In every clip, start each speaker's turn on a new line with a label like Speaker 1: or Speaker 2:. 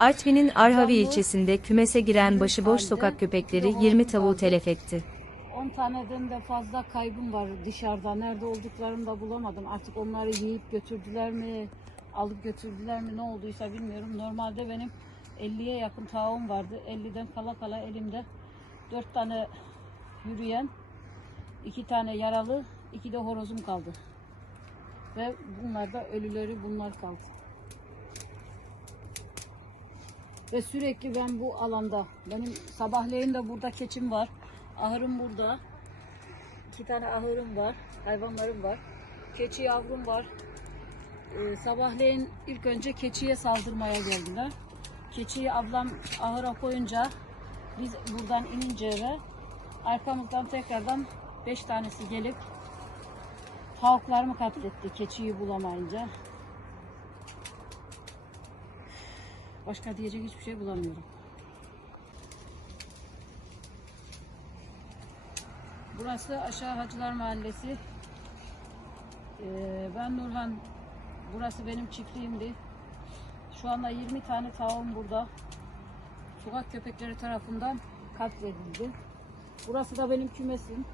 Speaker 1: Artvin'in Arhavi ilçesinde kümese giren başıboş sokak köpekleri 20 tavuğu telef etti.
Speaker 2: 10 taneden de fazla kaybım var dışarıda. Nerede olduklarını da bulamadım. Artık onları yiyip götürdüler mi, alıp götürdüler mi ne olduysa bilmiyorum. Normalde benim 50'ye yakın tavuğum vardı. 50'den kala kala elimde 4 tane yürüyen, 2 tane yaralı, 2 de horozum kaldı. Ve bunlar da ölüleri bunlar kaldı. Ve sürekli ben bu alanda, benim sabahleyin de burada keçim var. Ahırım burada. İki tane ahırım var. Hayvanlarım var. Keçi yavrum var. Ee, sabahleyin ilk önce keçiye saldırmaya geldiler. Keçiyi ablam ahıra koyunca biz buradan inince eve arkamızdan tekrardan beş tanesi gelip tavuklarımı katletti keçiyi bulamayınca. Başka diyecek hiçbir şey bulamıyorum. Burası Aşağı Hacılar Mahallesi. Ee, ben Nurhan. Burası benim çiftliğimdi. Şu anda 20 tane tavuğum burada. Sokak köpekleri tarafından katledildi. Burası da benim kümesim.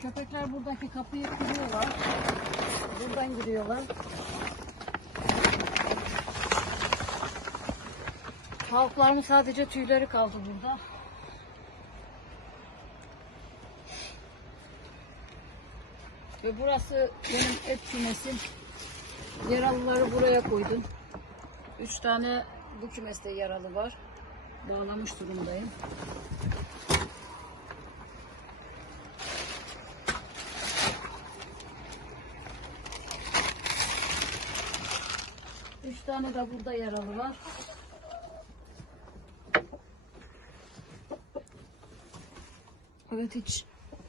Speaker 2: Köpekler buradaki kapıyı kırıyorlar. Buradan giriyorlar. Tavuklarımın sadece tüyleri kaldı burada. Ve burası benim et kümesim. Yaralıları buraya koydum. Üç tane bu kümeste yaralı var. Bağlamış durumdayım. Üç tane de burada yaralı var. Evet hiç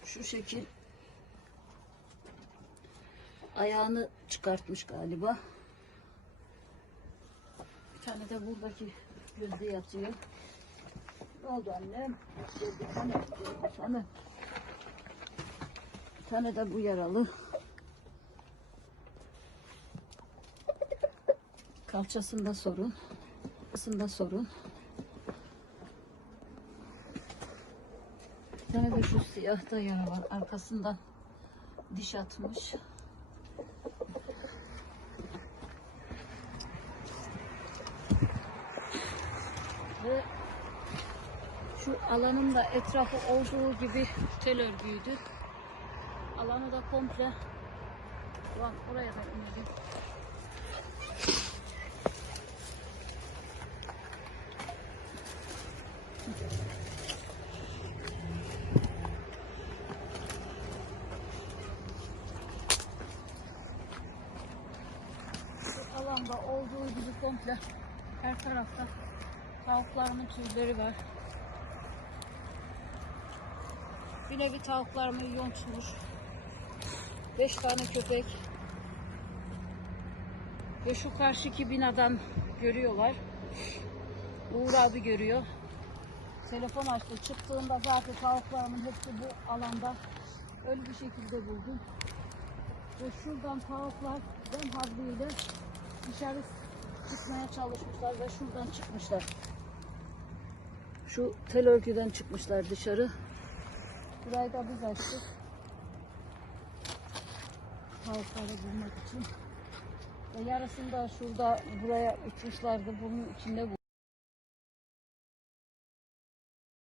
Speaker 2: şu şekil ayağını çıkartmış galiba. Bir tane de buradaki gözde yatıyor. Ne oldu annem? Bir tane, bir tane. Bir tane de bu yaralı. Kalçasında sorun. Kalçasında sorun. Tane de şu siyahta yara var. Arkasından diş atmış. Ve şu alanın da etrafı olduğu gibi tel örgüydü. Alanı da komple Ulan oraya da inelim. Bu alanda olduğu gibi komple her tarafta tavuklarımın tüyleri var. Bir nevi tavuklarımı yontmuş. Beş tane köpek. Ve şu karşıki binadan görüyorlar. Uğur abi görüyor. Telefon açtı. Çıktığında zaten tavuklarımın hepsi bu alanda ölü bir şekilde buldum. Ve şuradan tavuklar ben havliyle dışarı çıkmaya çalışmışlar ve şuradan çıkmışlar. Şu tel örgüden çıkmışlar dışarı. Burayı da biz açtık. Tavukları bulmak için. Ve yarısını da şurada buraya uçmuşlardı. Bunun içinde bu.